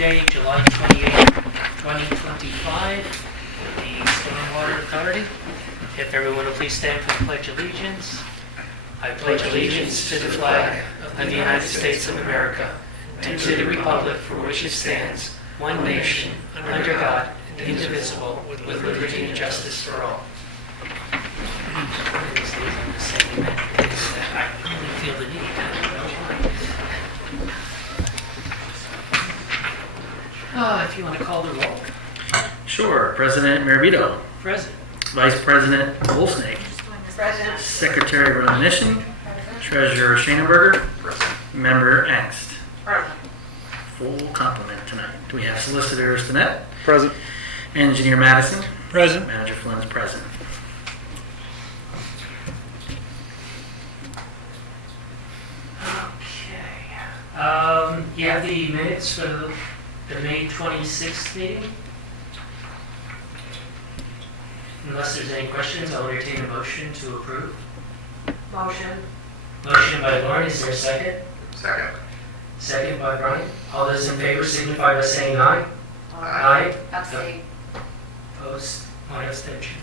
Monday, July 28, 2025, the Stormwater Authority. If everyone will please stand for the Pledge of Allegiance. I pledge allegiance to the flag of the United States of America and to the republic for which it stands, one nation, under God, indivisible, with liberty and justice for all. I only feel the need. If you want to call the roll. Sure. President Maravito. Present. Vice President Wolfsnake. Present. Secretary Ronishin. Treasurer Schoenberger. Member Angst. Present. Full complement tonight. Do we have solicitors Danette? Present. Engineer Madison. Present. Manager Flynn is present. Okay. You have the minutes for the May 26th meeting. Unless there's any questions, I'll entertain a motion to approve. Motion. Motion by Lauren, is there a second? Second. Second by Brian. All those in favor signify by saying aye. Aye. Abstain. Opposed? One abstention.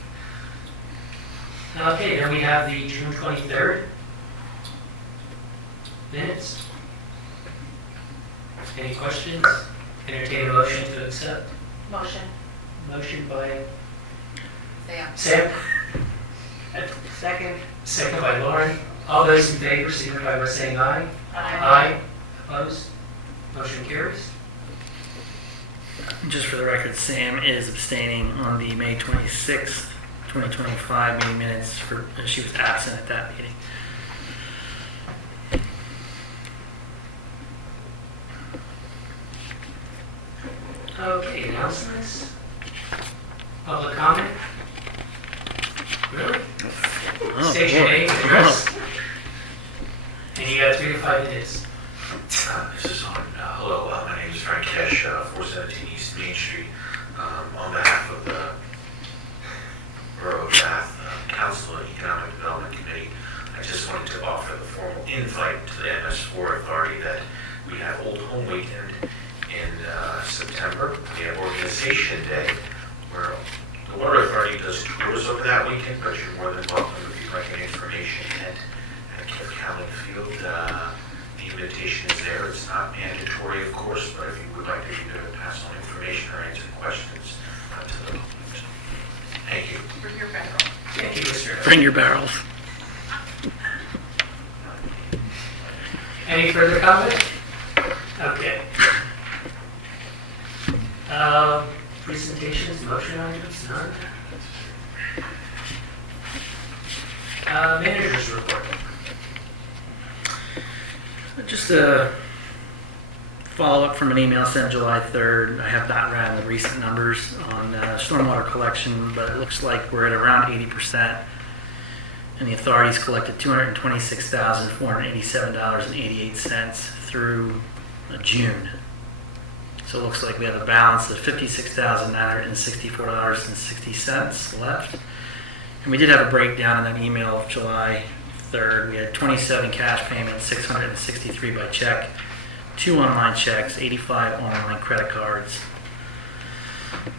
Okay, then we have the June 23rd minutes. Any questions? Entertain a motion to accept. Motion. Motion by Sam. Sam. Second. Second by Lauren. All those in favor signify by saying aye. Aye. Opposed? Motion carries. Just for the record, Sam is abstaining on the May 26th, 2025 meeting minutes. She was absent at that meeting. Okay, announcements. Public comment. Really? Oh, Station boy. 8, address. And you got 3 to 5 minutes. This is on, hello, my name is Frank Kesh, 417 East Main Street. On behalf of the Borough of Bath Council and Economic Development Committee, I just wanted to offer the formal invite to the MS4 Authority that we have Old Home Weekend in September. We have Organization Day, where the Water Authority does tours over that weekend, but you're more than welcome if you'd like any information at Kent County Field. The invitation is there. It's not mandatory, of course, but if you would like to pass on information or answer questions to the public. Thank you. Bring your barrel. Thank you, Mr. Bring your barrels. Any further comment? Okay. Presentations, motion items, none. Manager's report. Just a follow-up from an email sent July 3rd. I have not ran the recent numbers on stormwater collection, but it looks like we're at around 80%. And the authorities collected $226,487.88 through June. So it looks like we have a balance of $56,964.60 left. And we did have a breakdown in that email of July 3rd. We had 27 cash payments, 663 by check, 2 online checks, 85 online credit cards.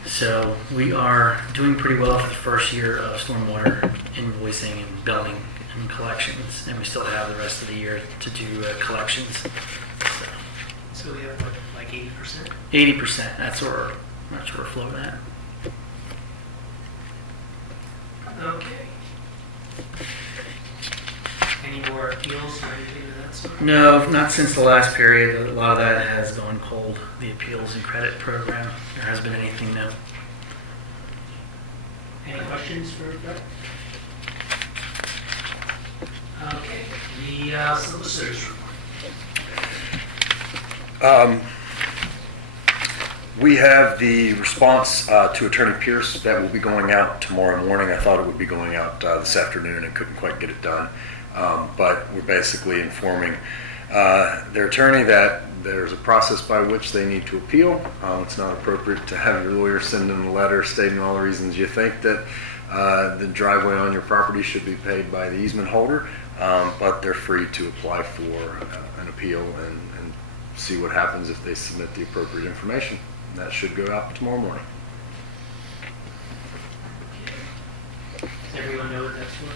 So we are doing pretty well for the first year of stormwater invoicing and billing and collections, and we still have the rest of the year to do collections. So we have like 80%? 80%, that's where we're floating at. Okay. Any more appeals or anything of that sort? No, not since the last period. A lot of that has gone cold, the appeals and credit program. There hasn't been anything new. Any questions for Brett? Okay, the solicitors report. We have the response to Attorney Pierce that will be going out tomorrow morning. I thought it would be going out this afternoon and couldn't quite get it done. But we're basically informing their attorney that there's a process by which they need to appeal. It's not appropriate to have your lawyer send in a letter stating all the reasons you think that the driveway on your property should be paid by the easement holder, but they're free to apply for an appeal and see what happens if they submit the appropriate information. And that should go out tomorrow morning. Does everyone know what that's for?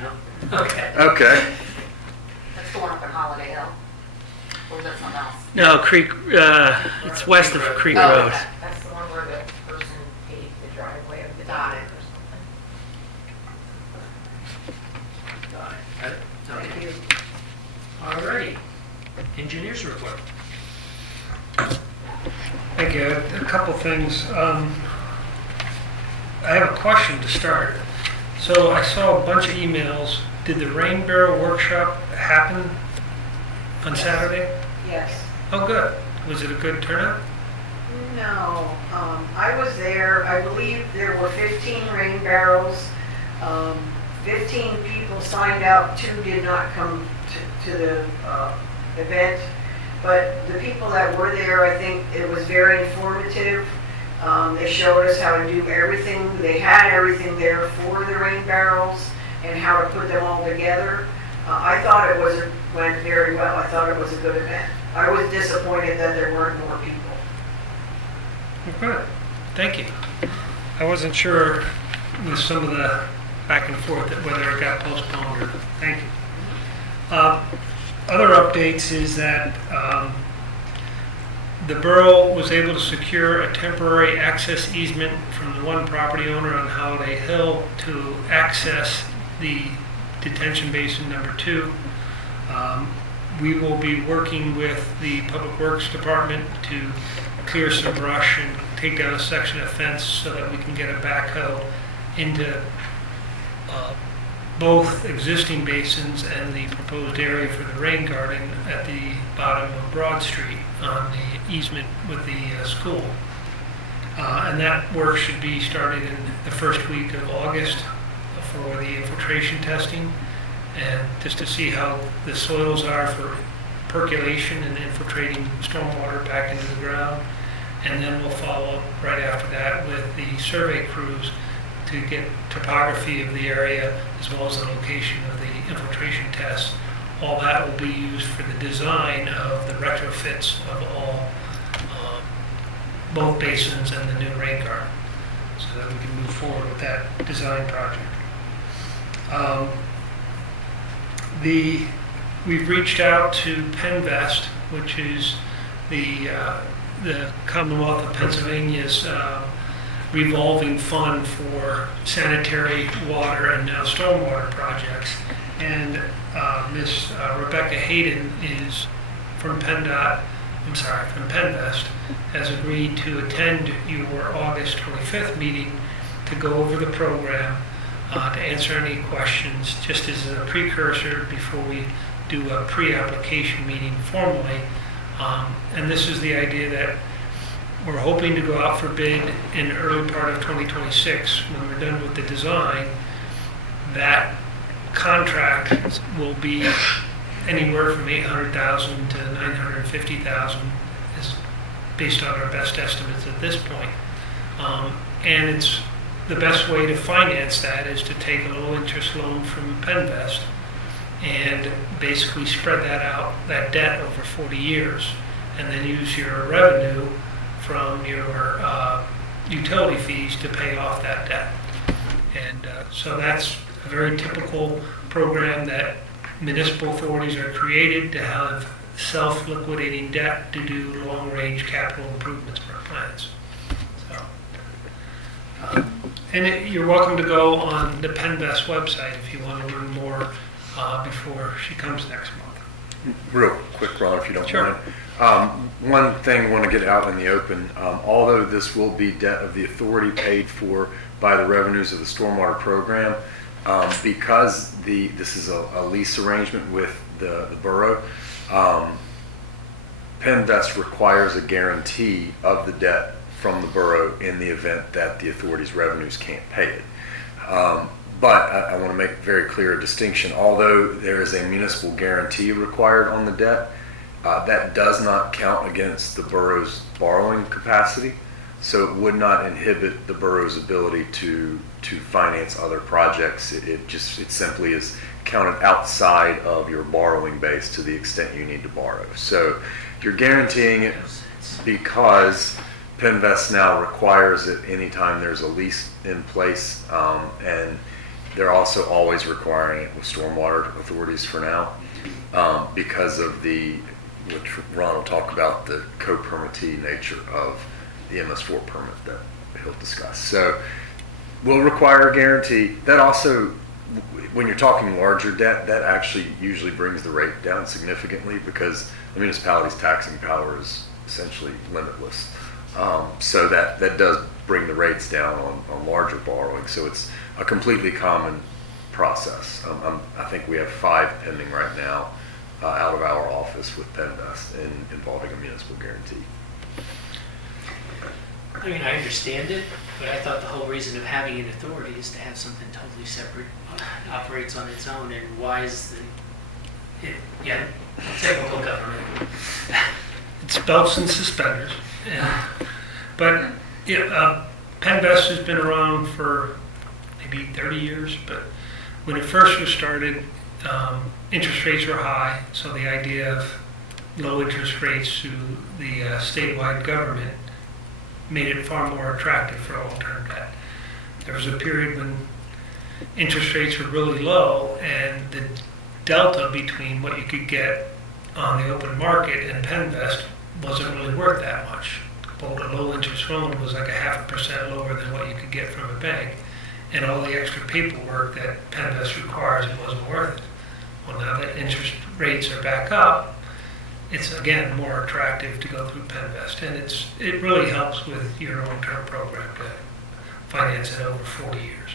No? Okay. Okay. That's the one up in Holiday Hill. Or is that something else? No, Creek, it's west of Creek Road. Okay. That's the one where the person paved the driveway of the dotted or something. Got it. Thank Okay. you. All righty. Engineers report. Thank you. A couple things. I have a question to start. So I saw a bunch of emails. Did the rain barrel workshop happen on Saturday? Yes. Oh, good. Was it a good turnout? No, I was there, I believe there were 15 rain barrels. 15 people signed out, 2 did not come to the event. But the people that were there, I think it was very informative. They showed us how to do everything. They had everything there for the rain barrels and how to put them all together. I thought it went very well. I thought it was a good event. I was disappointed that there weren't more people. Good. Thank you. I wasn't sure with some of the back and forth that whether it got postponed or, thank you. Other updates is that the borough was able to secure a temporary access easement from the one property owner on Holiday Hill to access the detention basin number 2. We will be working with the Public Works Department to clear some brush and take down a section of fence so that we can get a backhoe into both existing basins and the proposed area for the rain garden at the bottom of Broad Street on the easement with the school. And that work should be started in the first week of August for the infiltration testing and just to see how the soils are for percolation and infiltrating stormwater back into the ground. And then we'll follow up right after that with the survey crews to get topography of the area as well as the location of the infiltration tests. All that will be used for the design of the retrofits of all, both basins and the new rain garden, so that we can move forward with that design project. We've reached out to PennVest, which is the Commonwealth of Pennsylvania's revolving fund for sanitary water and now stormwater projects. And Miss Rebecca Hayden is from PennVest, has agreed to attend your August 25th meeting to go over the program, to answer any questions, just as a precursor before we do a pre-application meeting formally. And this is the idea that we're hoping to go out for bid in the early part of 2026 when we're done with the design. That contract will be anywhere from $800,000 to $950,000, is based on our best estimates at this point. And it's the best way to finance that is to take a low interest loan from PennVest and basically spread that out, that debt over 40 years, and then use your revenue from your utility fees to pay off that debt. And so that's a very typical program that municipal authorities are created to have self-liquidating debt to do long-range capital improvements for our plans. So, you're welcome to go on the PennVest website if you want to learn more before she comes next month. Real quick, Ron, if you don't Sure. mind. One thing I want to get out in the open, although this will be debt of the authority paid for by the revenues of the stormwater program, because this is a lease arrangement with the borough, PennVest requires a guarantee of the debt from the borough in the event that the authority's revenues can't pay it. But I want to make very clear a distinction. Although there is a municipal guarantee required on the debt, that does not count against the borough's borrowing capacity. So it would not inhibit the borough's ability to finance other projects. It simply is counted outside of your borrowing base to the extent you need to borrow. So you're guaranteeing it because PennVest now requires it anytime there's a lease in place, and they're also always requiring it with stormwater authorities for now, because of which Ron will talk about, the co-permittee nature of the MS4 permit that he'll discuss. So we'll require a guarantee. That also, when you're talking larger debt, that actually usually brings the rate down significantly because the municipality's taxing power is essentially limitless. So that does bring the rates down on larger borrowing. So it's a completely common process. I think we have 5 pending right now out of our office with PennVest involving a municipal guarantee. I mean, I understand it, but I thought the whole reason of having an authority is to have something totally separate, operates on its own, and why is technical government. It's belts and suspenders. But PennVest has been around for maybe 30 years, but when it first was started, interest rates were high, so the idea of low interest rates to the statewide government made it far more attractive for long-term debt. There was a period when interest rates were really low, and the delta between what you could get on the open market and PennVest wasn't really worth that much. Well, a low interest loan was like 0.5% lower than what you could get from a bank, and all the extra paperwork that PennVest requires, it wasn't worth it. Well, now that interest rates are back up, it's again more attractive to go through PennVest, and it really helps with your long-term program to finance it over 40 years.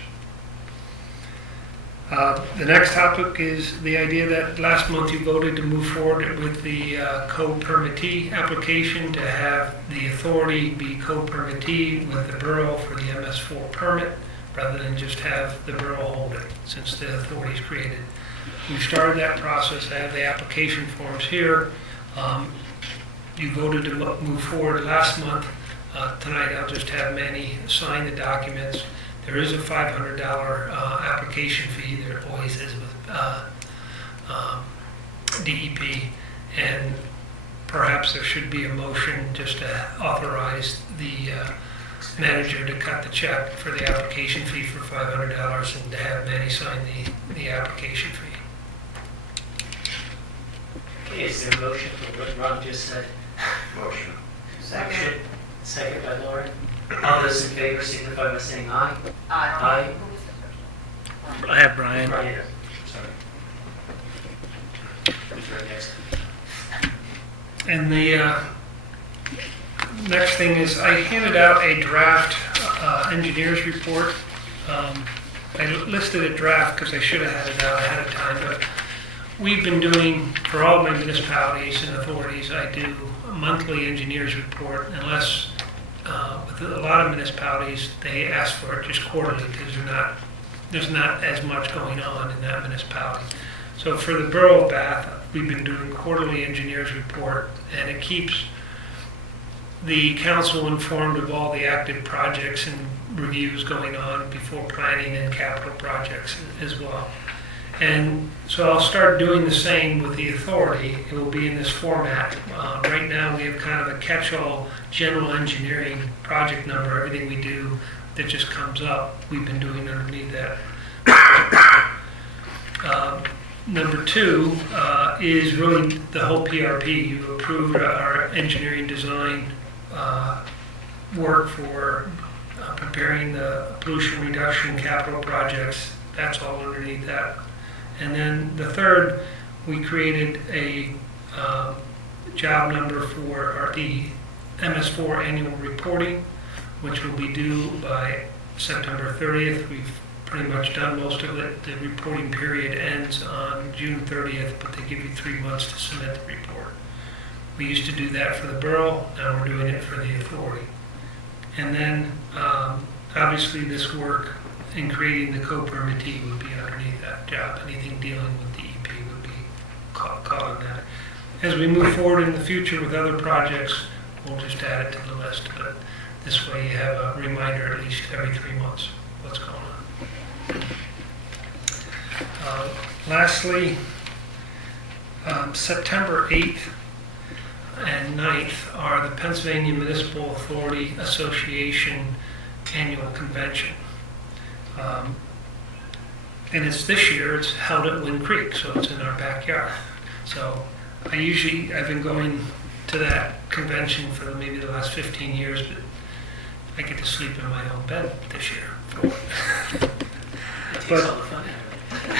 The next topic is the idea that last month you voted to move forward with the co-permittee application to have the authority be co-permittee with the borough for the MS4 permit rather than just have the borough hold it since the authority is created. We've started that process. I have the application forms here. You voted to move forward last month. Tonight I'll just have Manny sign the documents. There is a $500 application fee. There always is with DEP, and perhaps there should be a motion just to authorize the manager to cut the check for the application fee for $500 and to have Manny sign the application fee. Okay, is there a motion for what Ron just said? Motion. Motion, second by Lauren. All those in favor signify by saying aye. Aye. I have Brian. Brian. Sorry. Who's right next? And the next thing is I handed out a draft engineer's report. I listed a draft because I should have had it out ahead of time, but we've been doing, for all my municipalities and authorities, I do a monthly engineer's report unless with a lot of municipalities, they ask for it just quarterly because there's not as much going on in that municipality. So for the Borough of Bath, we've been doing quarterly engineer's report, and it keeps the council informed of all the active projects and reviews going on before planning and capital projects as well. And so I'll start doing the same with the authority. It will be in this format. Right now we have kind of a catch-all general engineering project number. Everything we do that just comes up, we've been doing underneath that. Number 2 is really the whole PRP. You approved our engineering design work for preparing the pollution reduction capital projects. That's all underneath that. And then the 3rd, we created a job number for the MS4 annual reporting, which will be due by September 30th. We've pretty much done most of it. The reporting period ends on June 30th, but they give you 3 months to submit the report. We used to do that for the borough, now we're doing it for the authority. And then obviously this work in creating the co-permittee would be underneath that job. Anything dealing with DEP would be caught on that. As we move forward in the future with other projects, we'll just add it to the list. But this way you have a reminder at least every 3 months what's going on. Lastly, September 8th and 9th are the Pennsylvania Municipal Authority Association Annual Convention. And it's this year, it's held at Wind Creek, so it's in our backyard. So I've been going to that convention for maybe the last 15 years, but I get to sleep in my own bed this year. It takes all the fun out of it.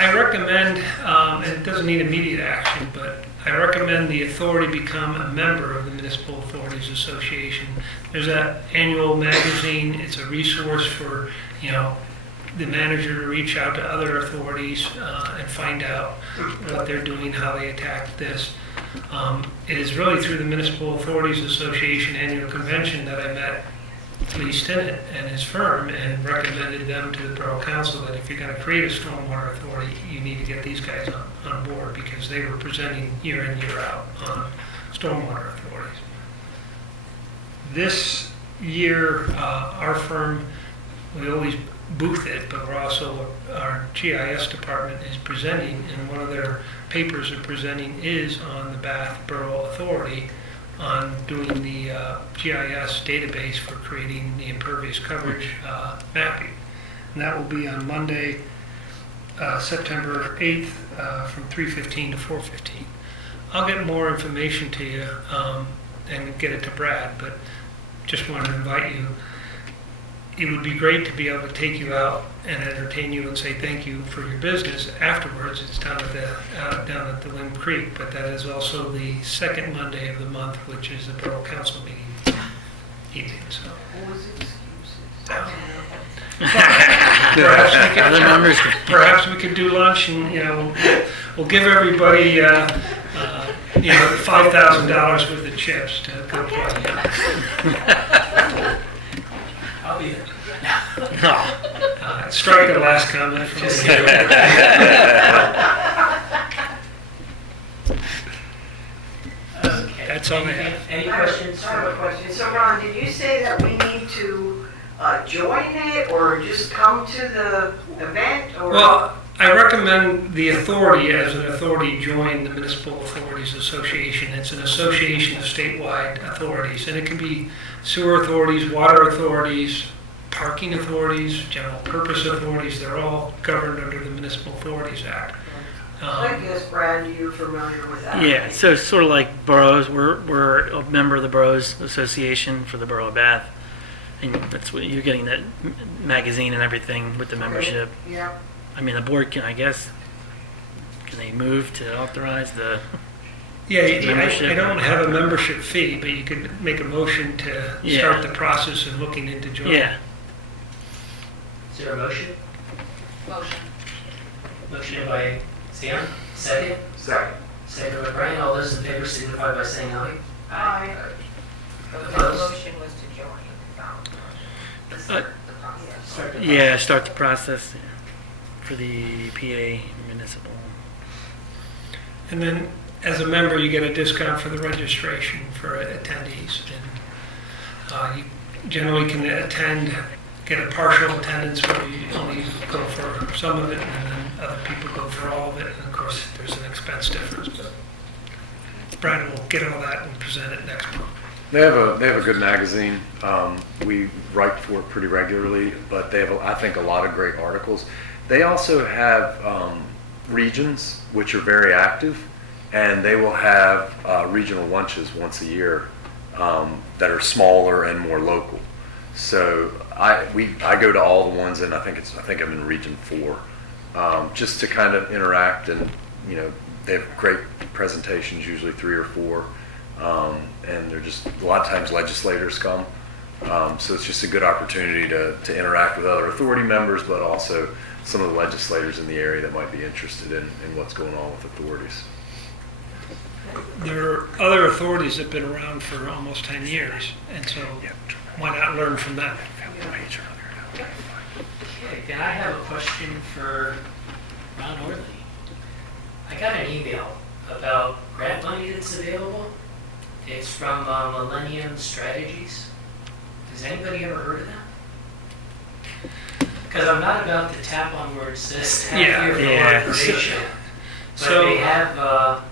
I recommend, and it doesn't need immediate action, but I recommend the authority become a member of the Municipal Authorities Association. There's that annual magazine. It's a resource for, the manager to reach out to other authorities and find out what they're doing, how they attack this. It is really through the Municipal Authorities Association Annual Convention that I met Lee Stinnett and his firm and recommended them to the Borough Council that if you're going to create a stormwater authority, you need to get these guys on board because they were presenting year in, year out on stormwater authorities. This year, our firm, we always booth it, but our GIS department is presenting, and one of their papers they're presenting is on the Bath Borough Authority on doing the GIS database for creating the impervious coverage mapping. And that will be on Monday, September 8th from 3:15 to 4:15. I'll get more information to you and get it to Brad, but just wanted to invite you. It would be great to be able to take you out and entertain you and say thank you for your business. Afterwards, it's down at the Wind Creek, but that is also the second Monday of the month, which is the Borough Council meeting evening. So What was it? Excuses. perhaps we could do lunch, and we'll give everybody $5,000 worth of chips to go play. I'll be there. Strike the last comment from Just the Okay. That's all I have. Any questions? I have a question. So Ron, did you say that we need to join it or just come to the event? Or? Well, I recommend the authority as an authority join the Municipal Authorities Association. It's an association of statewide authorities, and it can be sewer authorities, water authorities, parking authorities, general purpose authorities. They're all governed under the Municipal Authorities Act. I guess, Brad, you're familiar with that. Yeah, so it's sort of like boroughs. We're a member of the Boroughs Association for the Borough of Bath, and that's what you're getting, that magazine and everything with the membership. Yeah. I mean, the board can they move to authorize the Yeah, membership? I don't have a membership fee, but you could make a motion to Yeah. start the process of looking into joining. Yeah. Is there a motion? Motion. Motion by Sam, second. Second. Second by Brian. All those in favor signify by saying aye. Aye. The Opposed? motion was to join. The process. Start the Yeah, start the process for the PA municipal. And then, as a member, you get a discount for the registration for attendees. And you generally can get a partial attendance where you only go for some of it, and then other people go for all of it. And of course, there's an expense difference. But Brad will get all that and present it next month. They have a good magazine. We write for it pretty regularly, but they have, I think, a lot of great articles. They also have regions, which are very active, and they will have regional lunches once a year that are smaller and more local. So I go to all the ones, and I think I'm in Region 4, just to kind of interact, and they have great presentations, usually 3 or 4, and they're just a lot of times legislators come. So it's just a good opportunity to interact with other authority members, but also some of the legislators in the area that might be interested in what's going on with authorities. There are other authorities that have been around for almost 10 years, and so why not learn from them? Okay, then I have a question for Ron Orley. I got an email about grant money that's available. It's from Millennium Strategies. Has anybody ever heard of that? Because I'm not about to tap on where it says tap Yeah. here for more Yeah. information. But So- they have,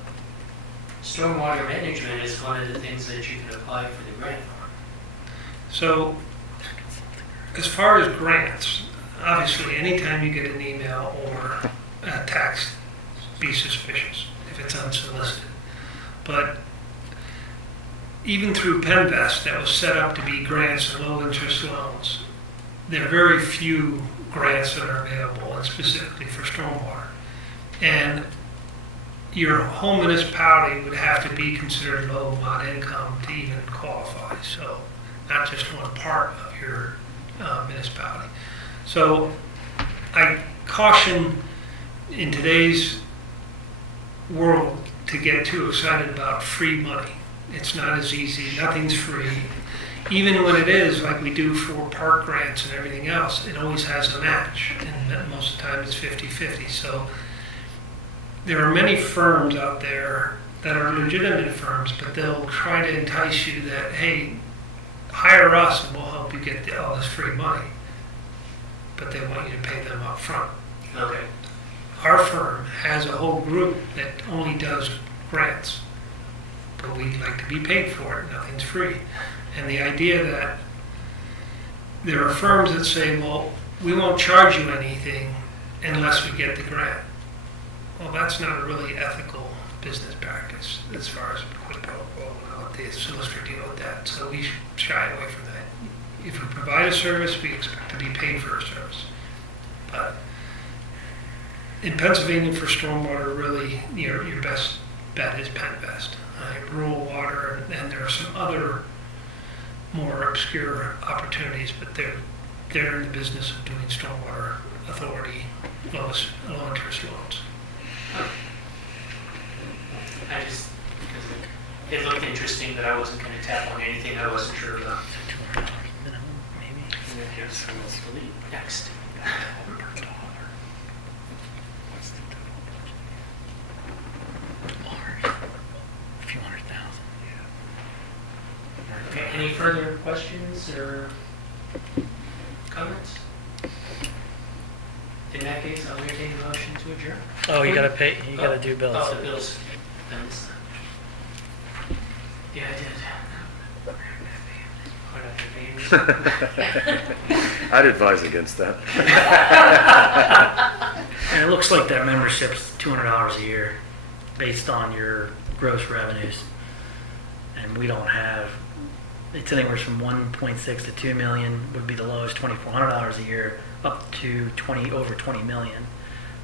stormwater management is one of the things that you can apply for the grant for. So, as far as grants, obviously, anytime you get an email or a text, be suspicious if it's unsolicited. But even through PennVest, that was set up to be grants and low-interest loans, there are very few grants that are available, and specifically for stormwater. And your whole municipality would have to be considered low mod income to even qualify. So, not just one part of your municipality. So, I caution in today's world to get too excited about free money. It's not as easy. Nothing's free. Even when it is, like we do for park grants and everything else, it always has a match. And most of the time it's 50-50. So there are many firms out there that are legitimate firms, but they'll try to entice you that, hey, hire us and we'll help you get all this free money. But they want you to pay them up front. Okay. Our firm has a whole group that only does grants, but we'd like to be paid for it. Nothing's free. And the idea that there are firms that say, well, we won't charge you anything unless we get the grant. Well, that's not a really ethical business practice as far as quid pro quo, and I'll let the solicitor deal with that. So we shy away from that. If we provide a service, we expect to be paid for a service. But in Pennsylvania for stormwater, really, your best bet is PennVest. Rural water, and there are some other more obscure opportunities, but they're in the business of doing stormwater authority, low-interest loans. I just, because it looked interesting, but I wasn't going to tap on anything I wasn't sure about. $200 minimum, maybe. Next. A few $100,000. Okay, any further questions or comments? In that case, I'll entertain a motion to adjourn. Oh, you gotta pay. You gotta do bills. Oh, the bills. Done this time. Yeah, I did. What I'd advise against that. And it looks like that membership's $200 a year, based on your gross revenues. And we don't have. It's anywhere from 1.6 to 2 million would be the lowest, $2,400 a year, up to over 20 million.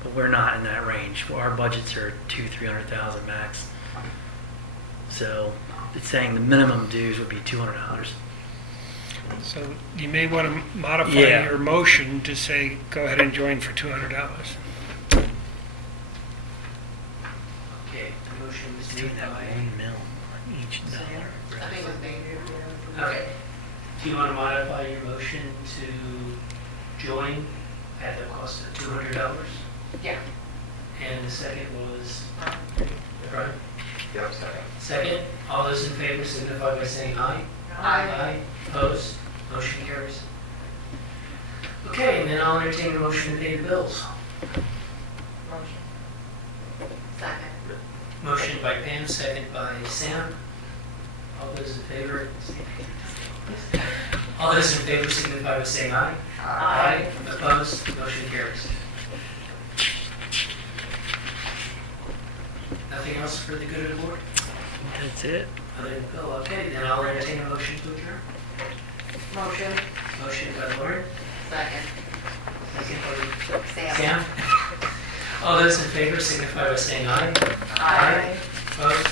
But we're not in that range. Our budgets are 200,000-300,000 max. So it's saying the minimum dues would be $200. So you may want to modify Yeah. your motion to say, go ahead and join for $200. Okay, the motion was It's made doing that by. 1 mil on each dollar. I think it was me. Okay. Do you want to modify your motion to join at the cost of $200? Yeah. And the second was, right? Yep, second. Second, all those in favor signify by saying aye. Aye. Opposed? Motion carries. Okay, and then I'll entertain a motion to pay the bills. Motion. Second. Motion by Pam, second by Sam. All those in favor? All those in favor signify by saying aye. Aye. Opposed? Motion carries. Nothing else for the good of the board? That's it. Other than Bill, okay, then I'll entertain a motion to adjourn. Motion. Motion by Lauren, Second. second by Sam. Sam. All those in favor signify by saying aye. Aye. Opposed?